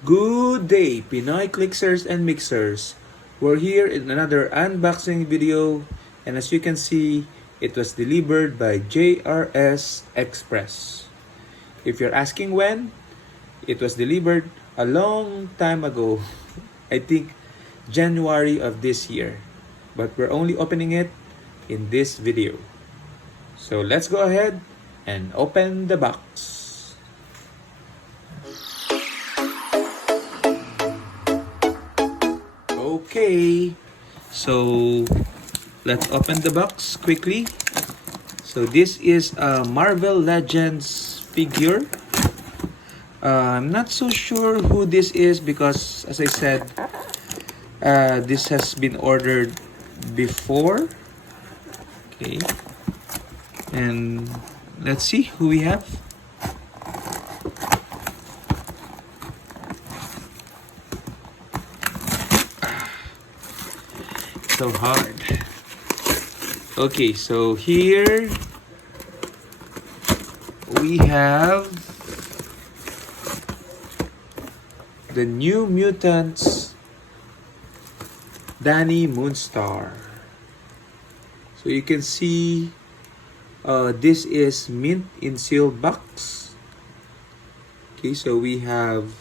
Good day, Pinoy Clixers and Mixers. We're here in another unboxing video, and as you can see, it was delivered by JRS Express. If you're asking when, it was delivered a long time ago. I think January of this year. But we're only opening it in this video. So let's go ahead and open the box. Okay, so let's open the box quickly. So this is a Marvel Legends figure. I'm not so sure who this is because, as I said, this has been ordered before. Okay, and let's see who we have. So hard. Okay, so here we have the New Mutants Danny Moonstar. So you can see this is mint in sealed box. Okay, so we have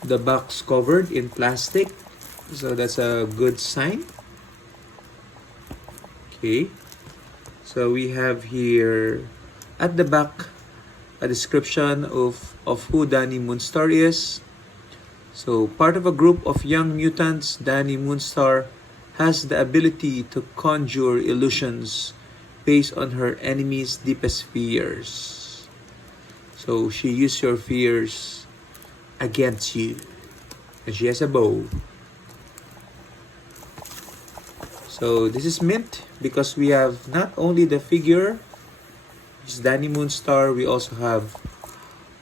the box covered in plastic. So that's a good sign. Okay, so we have here at the back a description of who Danny Moonstar is. So part of a group of young mutants, Danny Moonstar has the ability to conjure illusions based on her enemy's deepest fears. So she uses your fears against you. And she has a bow. So this is mint because we have not only the figure, which is Danny Moonstar, we also have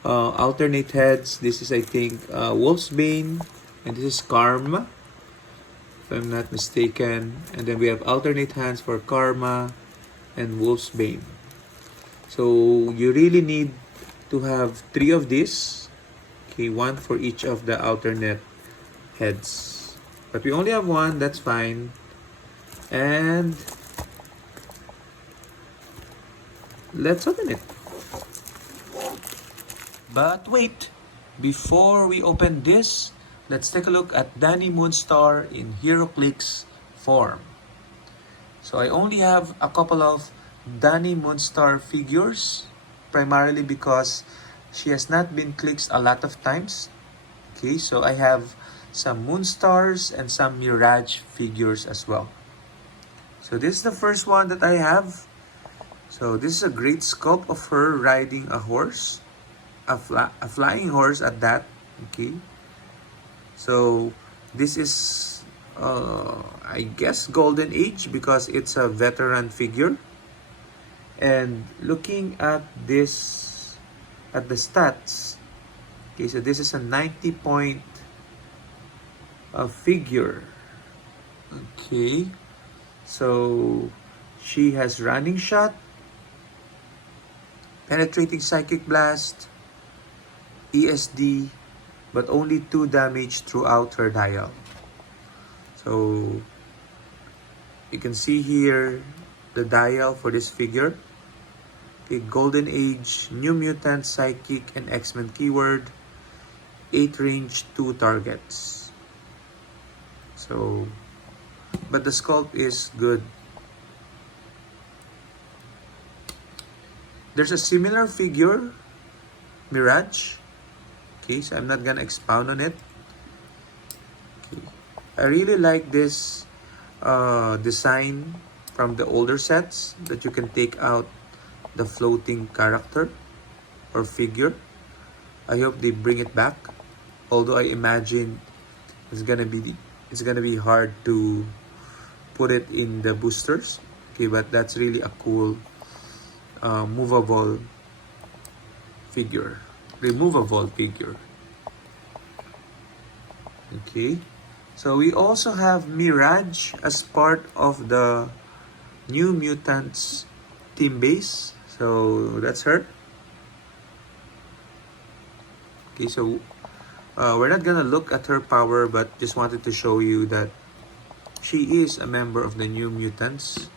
alternate heads. This is, I think, Wolfsbane, and this is Karma, if I'm not mistaken. And then we have alternate hands for Karma and Wolfsbane. So you really need to have 3 of these. Okay, 1 for each of the alternate heads. But we only have 1, that's fine. And let's open it. But wait, before we open this, let's take a look at Danny Moonstar in Heroclix form. So I only have a couple of Danny Moonstar figures, primarily because she has not been clixed a lot of times. Okay, so I have some Moonstars and some Mirage figures as well. So this is the first one that I have. So this is a great sculpt of her riding a horse, a flying horse at that. Okay. So this is, I guess, Golden Age because it's a veteran figure. And looking at this, at the stats. Okay, so this is a 90-point figure. Okay. So she has running shot, penetrating psychic blast, ESD, but only 2 damage throughout her dial. So you can see here the dial for this figure. Okay, Golden Age, New Mutant, Psychic, and X-Men keyword, 8 range, 2 targets. So but the sculpt is good. There's a similar figure, Mirage. Okay, so I'm not gonna expound on it. Okay. I really like this design from the older sets that you can take out the floating character or figure. I hope they bring it back. Although I imagine it's gonna be hard to put it in the boosters. Okay, but that's really a cool movable figure, removable figure. Okay, so we also have Mirage as part of the New Mutants team base. So that's her. Okay, so We're not gonna look at her power, but just wanted to show you that she is a member of the New Mutants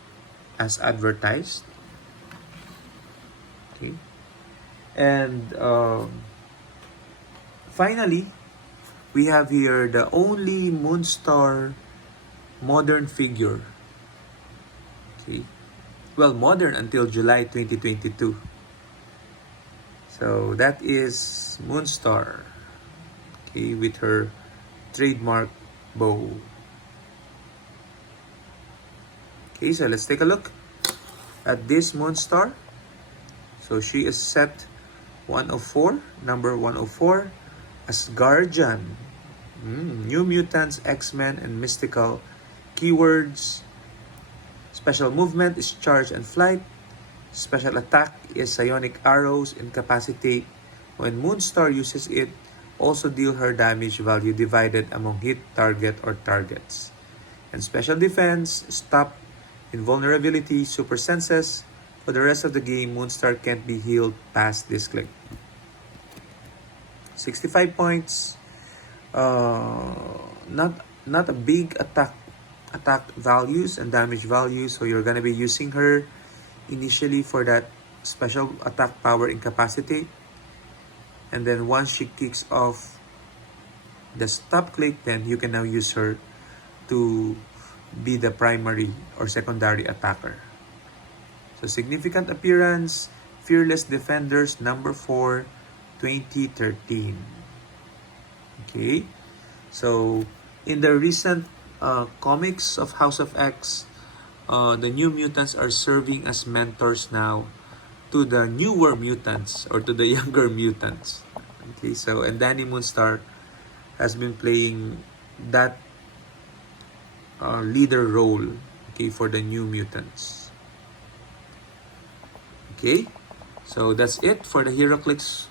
as advertised. Okay. And finally, we have here the only Moonstar modern figure. Okay. Well, modern until July 2022. So that is Moonstar. Okay, with her trademark bow. Okay, so let's take a look at this Moonstar. So she is set 104, number 104, as Guardian. New Mutants, X-Men, and Mystical. Keywords: special movement is charge and flight. Special attack is psionic arrows. Incapacitate. When Moonstar uses it, also deal her damage value divided among hit, target, or targets. And special defense, stop, invulnerability, super senses. For the rest of the game, Moonstar can't be healed past this click. 65 points. Not a big attack values and damage values, so you're gonna be using her initially for that special attack power Incapacitate, and then once she kicks off the stop click, then you can now use her to be the primary or secondary attacker. So significant appearance, Fearless Defenders, number 4, 2013. Okay, so in the recent comics of House of X, the New Mutants are serving as mentors now to the newer mutants or to the younger mutants. Okay, so and Danny Moonstar has been playing that leader role, okay, for the New Mutants. Okay, so that's it for the Heroclix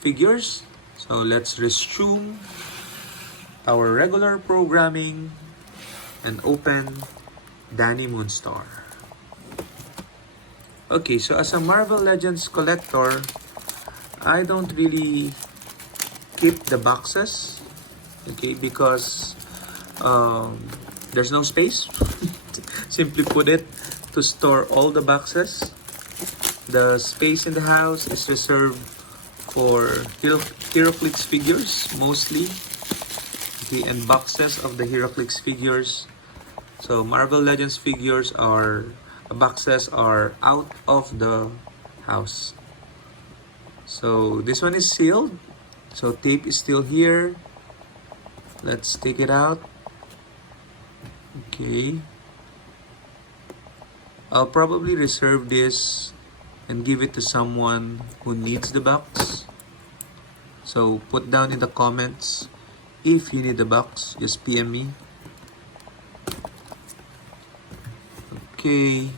figures. So let's resume our regular programming and open Danny Moonstar. Okay, so as a Marvel Legends collector, I don't really keep the boxes, okay, because there's no space. Simply put it, to store all the boxes. The space in the house is reserved for Heroclix figures mostly, okay, and boxes of the Heroclix figures. So Marvel Legends figures boxes are out of the house. So this one is sealed, so tape is still here. Let's take it out. Okay, I'll probably reserve this and give it to someone who needs the box. So put down in the comments if you need the box, just PM me. Okay,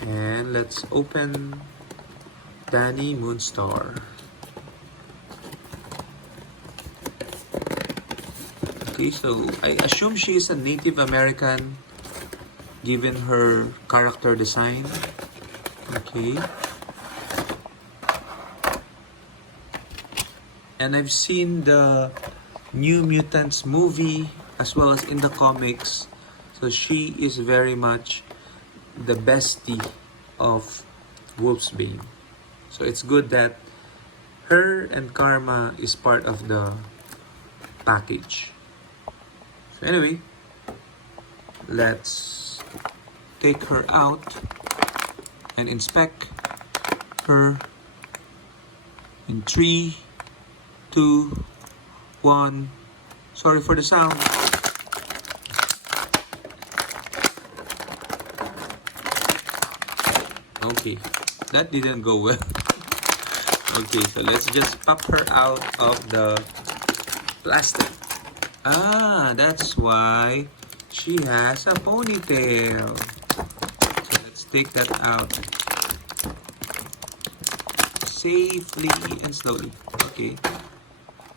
and let's open Danny Moonstar. Okay, so I assume she is a Native American given her character design. Okay, and I've seen the New Mutants movie as well as in the comics. So she is very much the bestie of Wolfsbane. So it's good that her and Karma is part of the package. So anyway, let's take her out and inspect her in 3, 2, 1. Sorry for the sound. Okay, that didn't go well. Okay, so let's just pop her out of the plastic. Ah, that's why she has a ponytail. So let's take that out safely and slowly. Okay,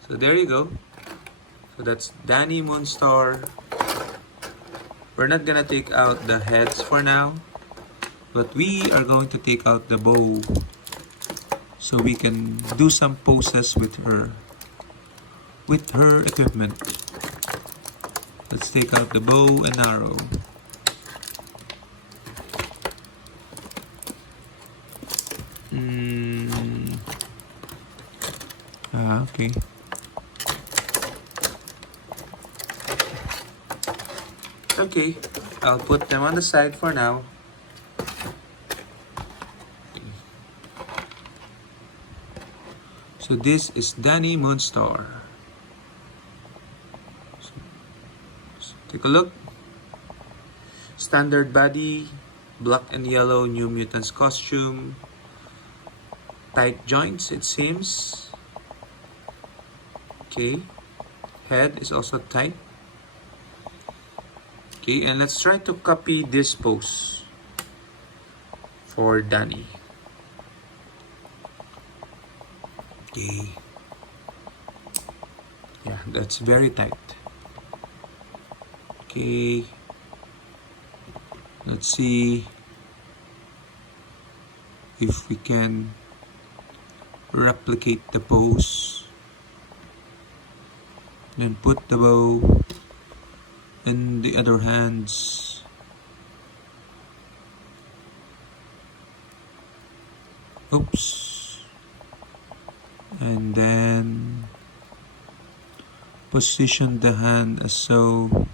so there you go. So that's Danny Moonstar. We're not gonna take out the heads for now, but we are going to take out the bow so we can do some poses with her. with her equipment. Let's take out the bow and arrow. Okay. Okay, I'll put them on the side for now. So this is Danny Moonstar. So take a look. Standard body, black and yellow New Mutants costume. Tight joints, it seems. Okay, head is also tight. Okay, and let's try to copy this pose for Danny. Okay. Yeah, that's very tight. Okay. Let's see if we can replicate the pose. Then put the bow in the other hands. Oops. And then position the hand as so.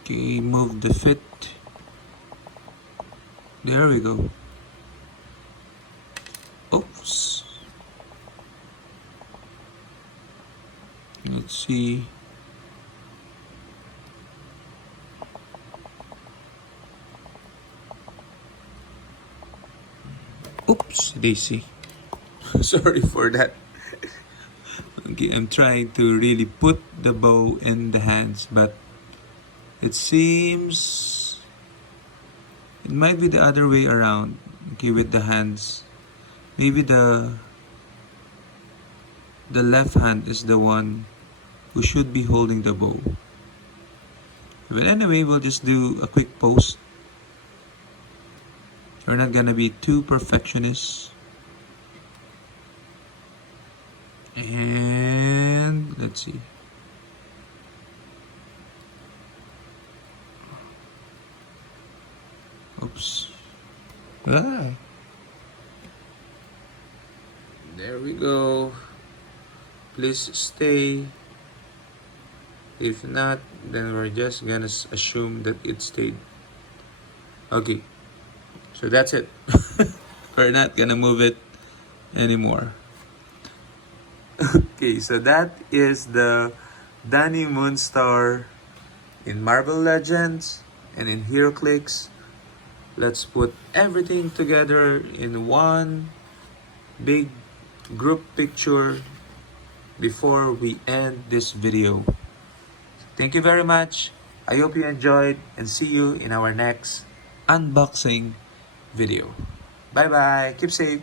Okay, move the fit. There we go. Oops. Let's see. Oops, Daisy. Sorry for that. Okay, I'm trying to really put the bow in the hands, but it seems it might be the other way around. Okay, with the hands. Maybe the left hand is the one who should be holding the bow. But anyway, we'll just do a quick pose. We're not gonna be too perfectionist. And let's see. Oops. Ah. There we go. Please stay. If not, then we're just gonna assume that it stayed. Okay. So that's it. We're not gonna move it anymore. Okay, so that is the Danny Moonstar in Marvel Legends and in Heroclix. Let's put everything together in one big group picture before we end this video. Thank you very much. I hope you enjoyed and see you in our next unboxing video. Bye bye. Keep safe.